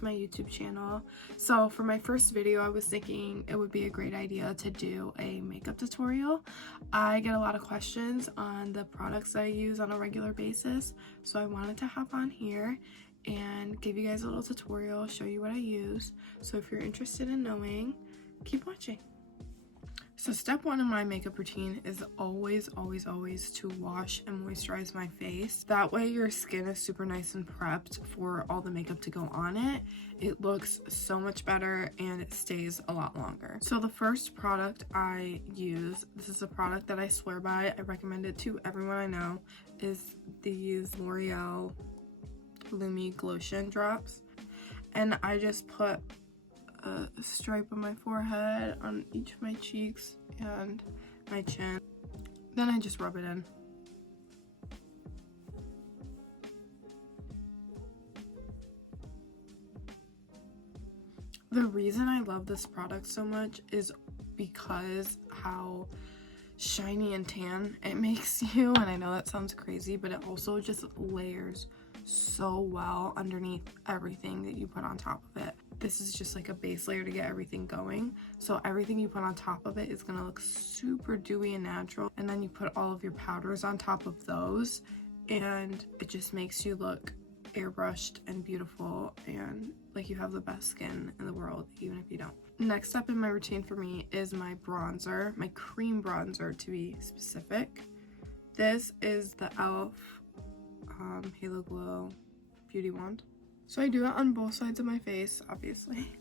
to my YouTube channel. So for my first video, I was thinking it would be a great idea to do a makeup tutorial. I get a lot of questions on the products that I use on a regular basis, so I wanted to hop on here and give you guys a little tutorial, show you what I use. So if you're interested in knowing, keep watching. So step one in my makeup routine is always to wash and moisturize my face. That way your skin is super nice and prepped for all the makeup to go on it. It looks so much better and it stays a lot longer. So the first product I use, this is a product that I swear by, I recommend it to everyone I know, is these L'Oreal Lumi Glotion drops. And I just put a stripe on my forehead, on each of my cheeks and my chin. Then I just rub it in. The reason I love this product so much is because how shiny and tan it makes you, and I know that sounds crazy, but it also just layers so well underneath everything that you put on top of it. This is just like a base layer to get everything going, so everything you put on top of it is gonna look super dewy and natural, and then you put all of your powders on top of those and it just makes you look airbrushed and beautiful and like you have the best skin in the world, even if you don't. Next up in my routine for me is my bronzer, my cream bronzer to be specific. This is the e.l.f. Halo Glow Beauty Wand. So I do it on both sides of my face, obviously.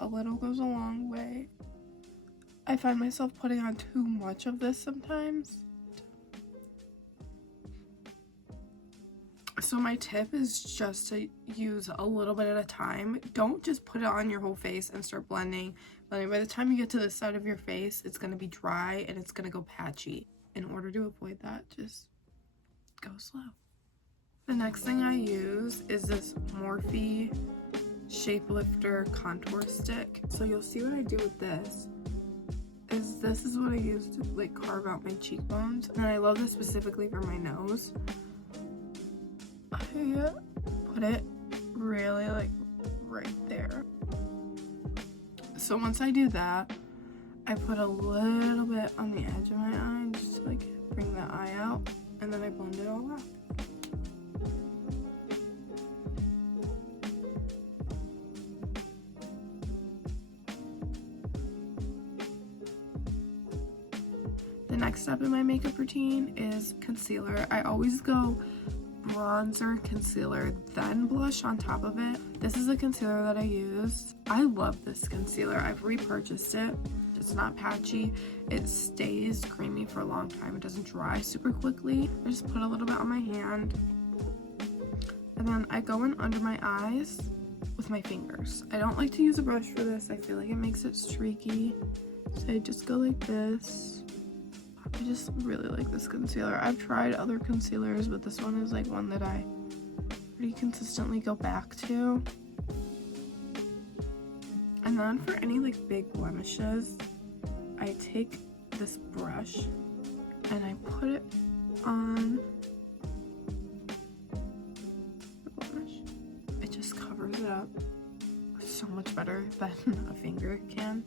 A little goes a long way. I find myself putting on too much of this sometimes. So my tip is just to use a little bit at a time. Don't just put it on your whole face and start blending. By the time you get to this side of your face, it's going to be dry and it's going to go patchy. In order to avoid that, just go slow. The next thing I use is this Morphe Shapelifter Contour Stick. So you'll see what I do with this. This is what I use to like carve out my cheekbones. And I love this specifically for my nose. I put it really like right there. So once I do that, I put a little bit on the edge of my eye just to like bring the eye out, and then I blend it all out. The next step in my makeup routine is concealer. I always go bronzer, concealer, then blush on top of it. This is a concealer that I use. I love this concealer. I've repurchased it. It's not patchy. It stays creamy for a long time. It doesn't dry super quickly. I just put a little bit on my hand. And then I go in under my eyes with my fingers. I don't like to use a brush for this. I feel like it makes it streaky. So I just go like this. I just really like this concealer. I've tried other concealers, but this one is like one that I pretty consistently go back to. And then for any like big blemishes, I take this brush and I put it on the blemish. It just covers it up so much better than a finger can.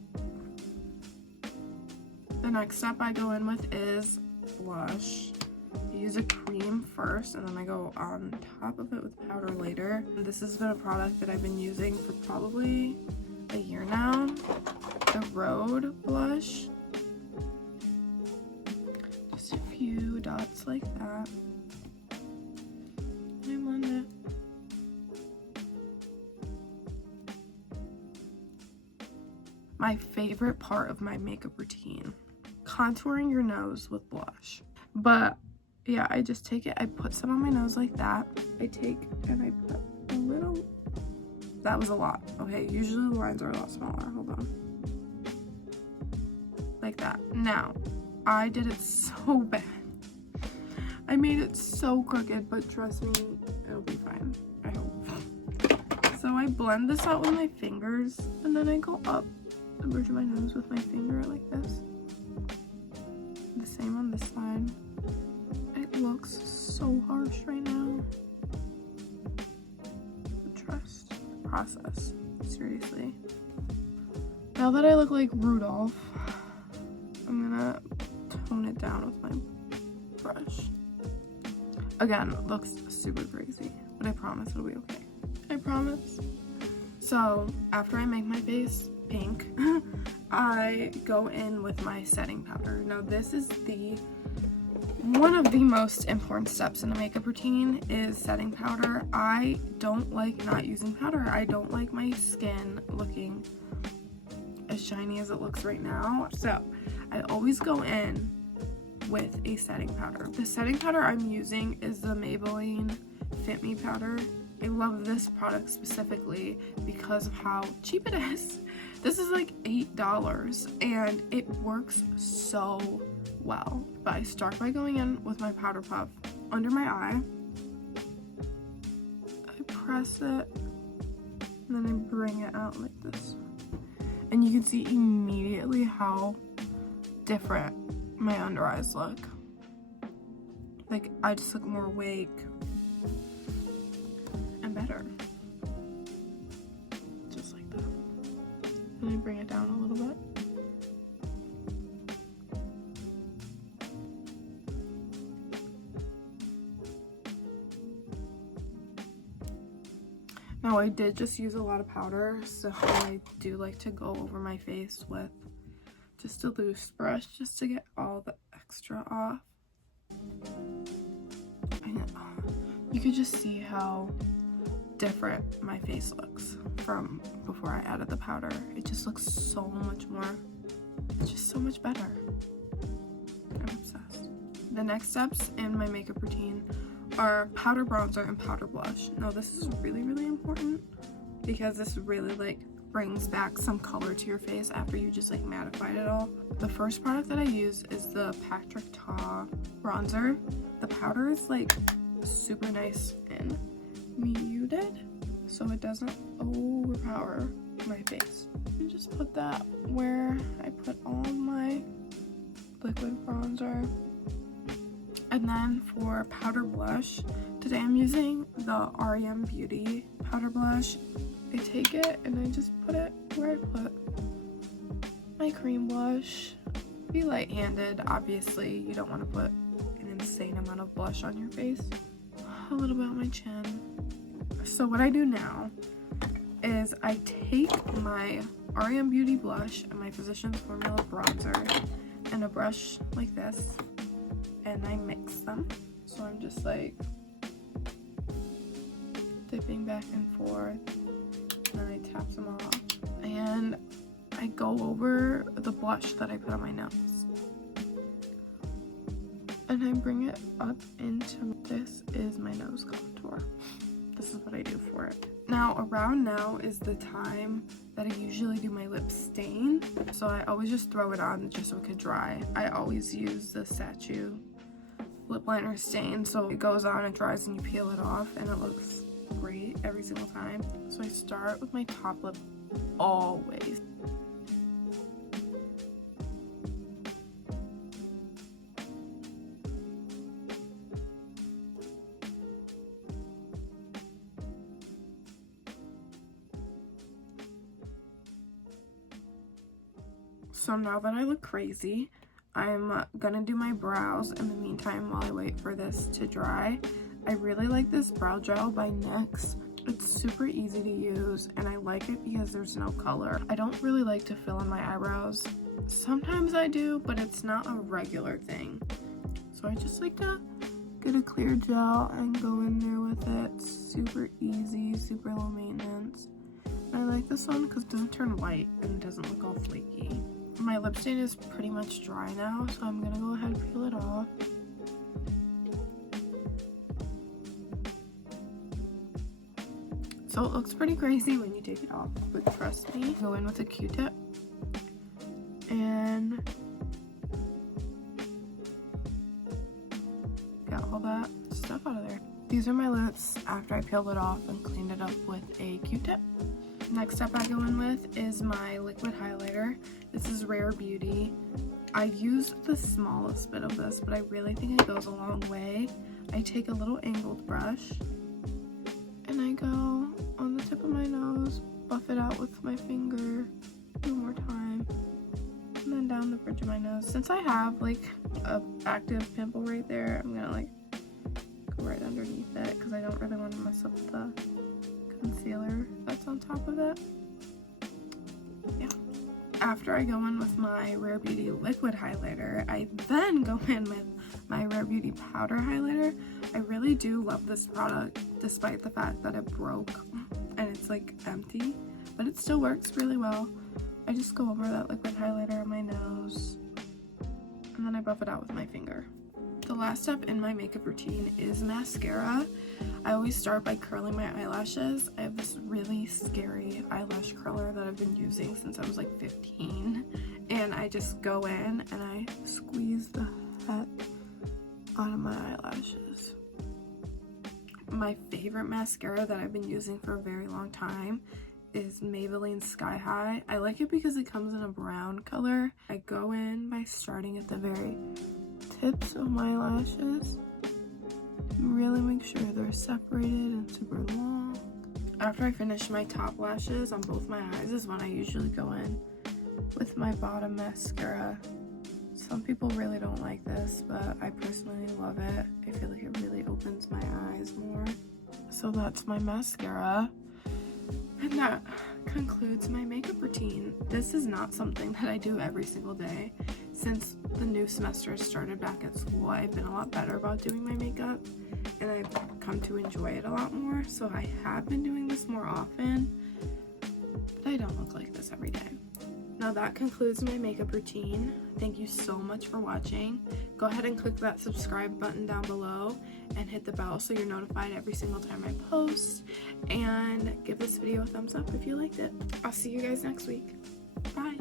The next step I go in with is blush. I use a cream first and then I go on top of it with powder later. And this has been a product that I've been using for probably a year now. The Rhode blush. Just a few dots like that. I blend it. My favorite part of my makeup routine. Contouring your nose with blush. But yeah, I just take it, I put some on my nose like that. I take and I put a little, that was a lot. Okay, usually the lines are a lot smaller. Hold on. Like that. Now, I did it so bad. I made it so crooked, but trust me, it'll be fine. I hope. So I blend this out with my fingers and then I go up the bridge of my nose with my finger like this. The same on this side. It looks so harsh right now. Trust. process. Seriously. Now that I look like Rudolph, I'm gonna tone it down with my brush. Again, it looks super crazy, but I promise it'll be okay. I promise. So after I make my face pink, I go in with my setting powder. Now this is one of the most important steps in a makeup routine is setting powder. I don't like not using powder. I don't like my skin looking as shiny as it looks right now. So I always go in with a setting powder. The setting powder I'm using is the Maybelline Fit Me powder. I love this product specifically because of how cheap it is. This is like $8 and it works so well. But I start by going in with my powder puff under my eye. I press it and then I bring it out like this. And you can see immediately how different my under eyes look. Like, I just look more awake and better. Just like that. Let me bring it down a little bit. Now I did just use a lot of powder, so I do like to go over my face with just a loose brush just to get all the extra off. And you could just see how different my face looks from before I added the powder. It just looks so much more, it's just so much better. I'm obsessed. The next steps in my makeup routine are powder bronzer and powder blush. Now this is really, really important because this really like brings back some color to your face after you just like mattified it all. The first product that I use is the Patrick Ta bronzer. The powder is like super nice and muted so it doesn't overpower my face. And just put that where I put all my liquid bronzer. And then for powder blush, today I'm using the REM Beauty powder blush. I take it and I just put it where I put my cream blush. Be light-handed, obviously. You don't want to put an insane amount of blush on your face. A little bit on my chin. So what I do now is I take my REM Beauty blush and my Physicians Formula bronzer and a brush like this, and I mix them. So I'm just like dipping back and forth, and then I tap them off, and I go over the blush that I put on my nose, and I bring it up into, this is my nose contour. This is what I do for it. Now around now is the time that I usually do my lip stain, so I always just throw it on just so it could dry. I always use the Sachu lip liner stain, so it goes on and dries and you peel it off and it looks great every single time. So I start with my top lip always. So now that I look crazy, I'm gonna do my brows in the meantime while I wait for this to dry. I really like this brow gel by NYX. It's super easy to use and I like it because there's no color. I don't really like to fill in my eyebrows. Sometimes I do, but it's not a regular thing. So I just like to get a clear gel and go in there with it. Super easy, super low maintenance. And I like this one because it doesn't turn white and it doesn't look all flaky. My lip stain is pretty much dry now, so I'm gonna go ahead and peel it off. So it looks pretty crazy when you take it off, but trust me, go in with a Q-tip and get all that stuff out of there. These are my lips after I peeled it off and cleaned it up with a Q-tip. Next step I go in with is my liquid highlighter. This is Rare Beauty. I used the smallest bit of this, but I really think it goes a long way. I take a little angled brush and I go on the tip tip of my nose, buff it out with my finger 2 more times, and then down the bridge of my nose. Since I have like a active pimple right there, I'm gonna like go right underneath it because I don't really want to mess up the concealer that's on top of it. Yeah. After I go in with my Rare Beauty liquid highlighter, I then go in with my Rare Beauty powder highlighter. I really do love this product despite the fact that it broke and it's like empty, but it still works really well. I just go over that liquid highlighter on my nose and then I buff it out with my finger. The last step in my makeup routine is mascara. I always start by curling my eyelashes. I have this really scary eyelash curler that I've been using since I was like 15, and I just go in and I squeeze the heck out of my eyelashes. My favorite mascara that I've been using for a very long time is Maybelline Sky High. I like it because it comes in a brown color. I go in by starting at the very tips of my lashes. Really make sure they're separated and super long. After I finish my top lashes on both my eyes is when I usually go in with my bottom mascara. Some people really don't like this, but I personally love it. I feel like it really opens my eyes more. So that's my mascara. And that concludes my makeup routine. This is not something that I do every single day. Since the new semester started back at school, I've been a lot better about doing my makeup and I've come to enjoy it a lot more. So I have been doing this more often, but I don't look like this every day. Now that concludes my makeup routine. Thank you so much for watching. Go ahead and click that subscribe button down below and hit the bell so you're notified every single time I post. And give this video a thumbs up if you liked it. I'll see you guys next week. Bye.